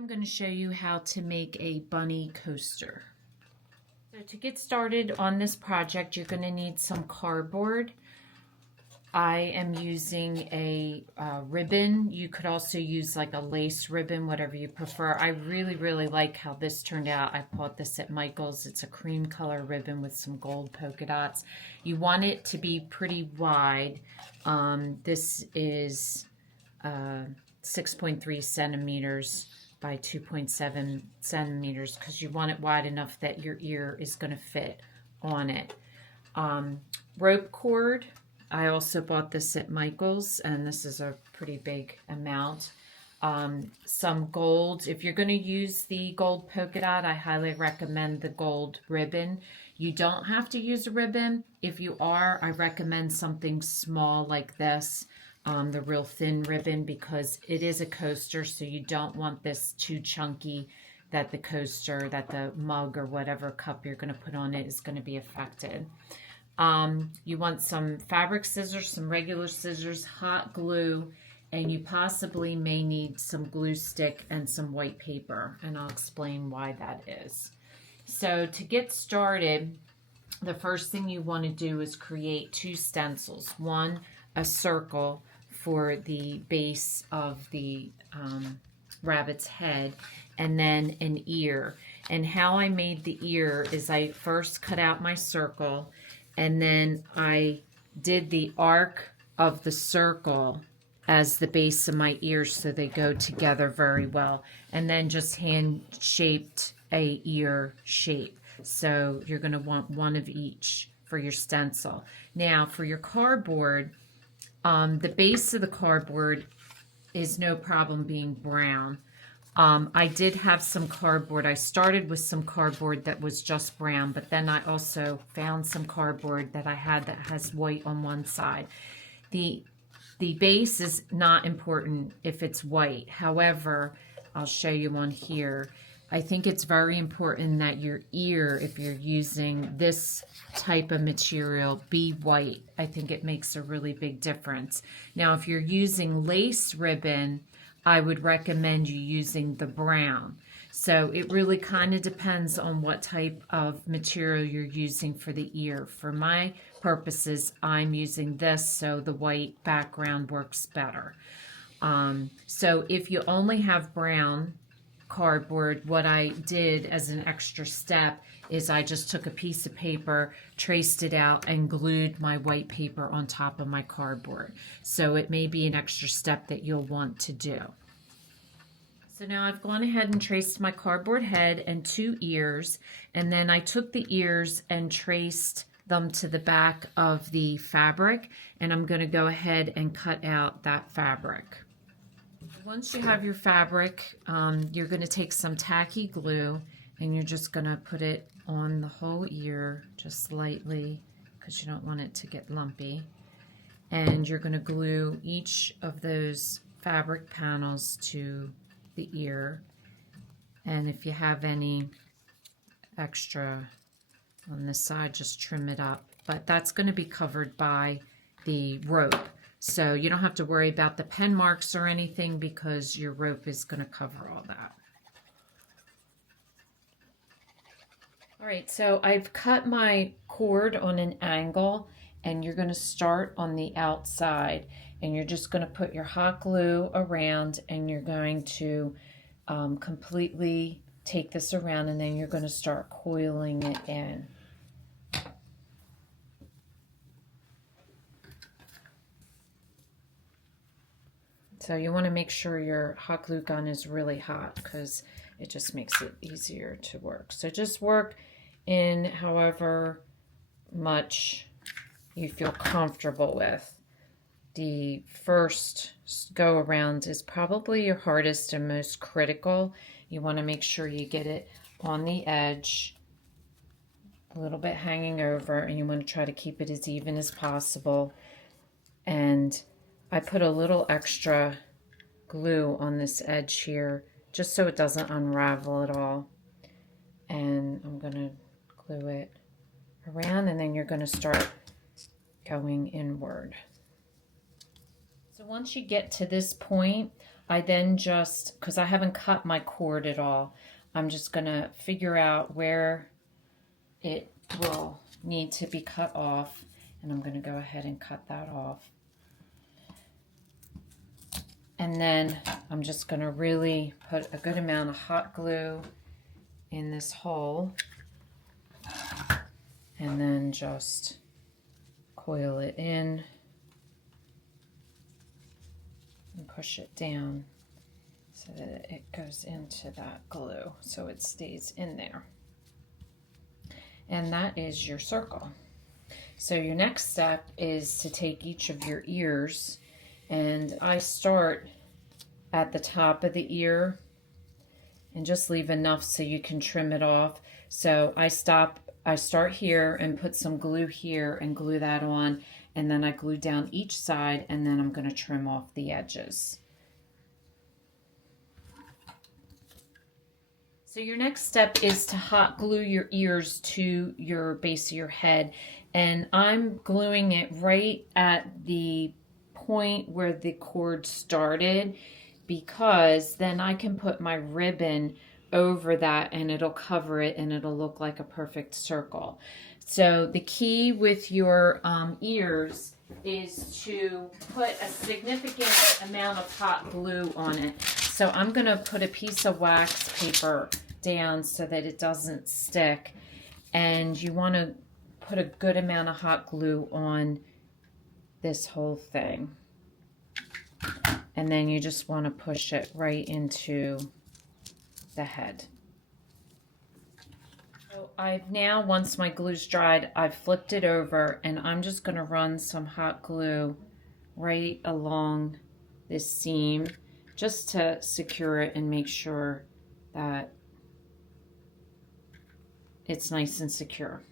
I'm going to show you how to make a bunny coaster. So to get started on this project, you're going to need some cardboard. I am using a ribbon. You could also use like a lace ribbon, whatever you prefer. I really like how this turned out. I bought this at Michael's. It's a cream color ribbon with some gold polka dots. You want it to be pretty wide. This is 6.3 centimeters by 2.7 centimeters because you want it wide enough that your ear is going to fit on it. Rope cord. I also bought this at Michael's, and this is a pretty big amount. Some gold. If you're going to use the gold polka dot, I highly recommend the gold ribbon. You don't have to use a ribbon. If you are, I recommend something small like this, the real thin ribbon, because it is a coaster, so you don't want this too chunky that the coaster, that the mug or whatever cup you're going to put on it is going to be affected. You want some fabric scissors, some regular scissors, hot glue, and you possibly may need some glue stick and some white paper, and I'll explain why that is. So to get started, the first thing you want to do is create two stencils. One, a circle for the base of the rabbit's head, and then an ear. And how I made the ear is I first cut out my circle, and then I did the arc of the circle as the base of my ears so they go together very well. And then just hand shaped a ear shape. So you're going to want one of each for your stencil. Now for your cardboard, the base of the cardboard is no problem being brown. I did have some cardboard. I started with some cardboard that was just brown, but then I also found some cardboard that I had that has white on one side. The base is not important if it's white. However, I'll show you one here. I think it's very important that your ear, if you're using this type of material, be white. I think it makes a really big difference. Now, if you're using lace ribbon, I would recommend you using the brown. So it really kind of depends on what type of material you're using for the ear. For my purposes, I'm using this, so the white background works better. So if you only have brown cardboard, what I did as an extra step is I just took a piece of paper, traced it out, and glued my white paper on top of my cardboard. So it may be an extra step that you'll want to do. So now I've gone ahead and traced my cardboard head and two ears, and then I took the ears and traced them to the back of the fabric, and I'm going to go ahead and cut out that fabric. Once you have your fabric, you're going to take some tacky glue, and you're just going to put it on the whole ear just lightly because you don't want it to get lumpy. And you're going to glue each of those fabric panels to the ear. And if you have any extra on this side, just trim it up. But that's going to be covered by the rope. So you don't have to worry about the pen marks or anything because your rope is going to cover all that. All right, so I've cut my cord on an angle, and you're going to start on the outside, and you're just going to put your hot glue around, and you're going to completely take this around, and then you're going to start coiling it in. So you want to make sure your hot glue gun is really hot because it just makes it easier to work. So just work in however much you feel comfortable with. The first go around is probably your hardest and most critical. You want to make sure you get it on the edge, a little bit hanging over, and you want to try to keep it as even as possible. And I put a little extra glue on this edge here just so it doesn't unravel at all. And I'm going to glue it around, and then you're going to start going inward. So once you get to this point, I then just, because I haven't cut my cord at all, I'm just going to figure out where it will need to be cut off, and I'm going to go ahead and cut that off. And then I'm just going to really put a good amount of hot glue in this hole, and then just coil it in and push it down so that it goes into that glue so it stays in there. And that is your circle. So your next step is to take each of your ears, and I start at the top of the ear and just leave enough so you can trim it off. So I start here and put some glue here and glue that on, and then I glue down each side, and then I'm going to trim off the edges. So your next step is to hot glue your ears to your base of your head, and I'm gluing it right at the point where the cord started, because then I can put my ribbon over that and it'll cover it and it'll look like a perfect circle. So the key with your ears is to put a significant amount of hot glue on it. So I'm going to put a piece of wax paper down so that it doesn't stick, and you want to put a good amount of hot glue on this whole thing. And then you just want to push it right into the head. So I've now, once my glue's dried, I've flipped it over, and I'm just going to run some hot glue right along this seam just to secure it and make sure that it's nice and secure.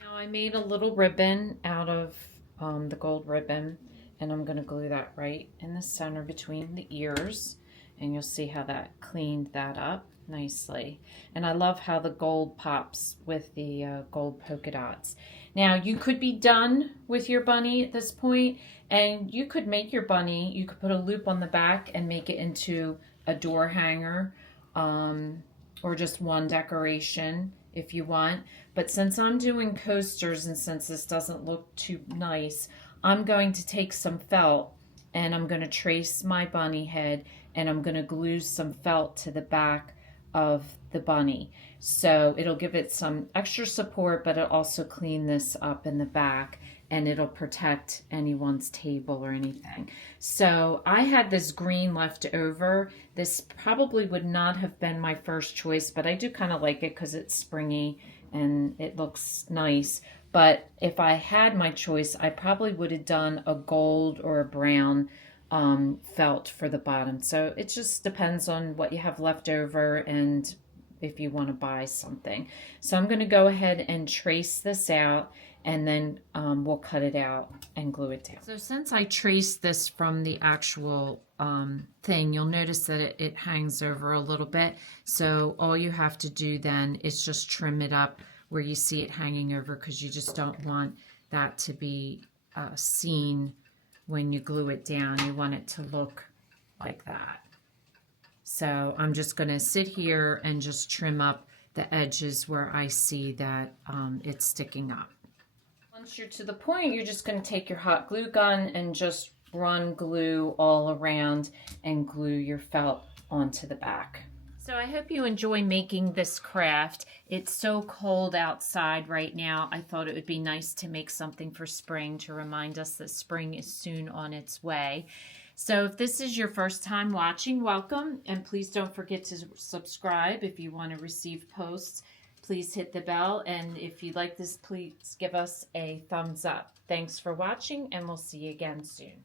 Now I made a little ribbon out of the gold ribbon, and I'm going to glue that right in the center between the ears, and you'll see how that cleaned that up nicely. And I love how the gold pops with the gold polka dots. Now you could be done with your bunny at this point, and you could make your bunny, you could put a loop on the back and make it into a door hanger, or just one decoration if you want. But since I'm doing coasters, and since this doesn't look too nice, I'm going to take some felt and I'm going to trace my bunny head, and I'm going to glue some felt to the back of the bunny. So it'll give it some extra support, but it'll also clean this up in the back, and it'll protect anyone's table or anything. So I had this green left over. This probably would not have been my first choice, but I do kind of like it because it's springy and it looks nice. But if I had my choice, I probably would have done a gold or a brown felt for the bottom. So it just depends on what you have left over and if you want to buy something. So I'm going to go ahead and trace this out, and then we'll cut it out and glue it down. So since I traced this from the actual thing, you'll notice that it hangs over a little bit. So all you have to do then is just trim it up where you see it hanging over, because you just don't want that to be seen when you glue it down. You want it to look like that. So I'm just going to sit here and just trim up the edges where I see that it's sticking up. Once you're to the point, you're just going to take your hot glue gun and just run glue all around and glue your felt onto the back. So I hope you enjoy making this craft. It's so cold outside right now. I thought it would be nice to make something for spring to remind us that spring is soon on its way. So if this is your first time watching, welcome, and please don't forget to subscribe if you want to receive posts. Please hit the bell, and if you like this, please give us a thumbs up. Thanks for watching, and we'll see you again soon.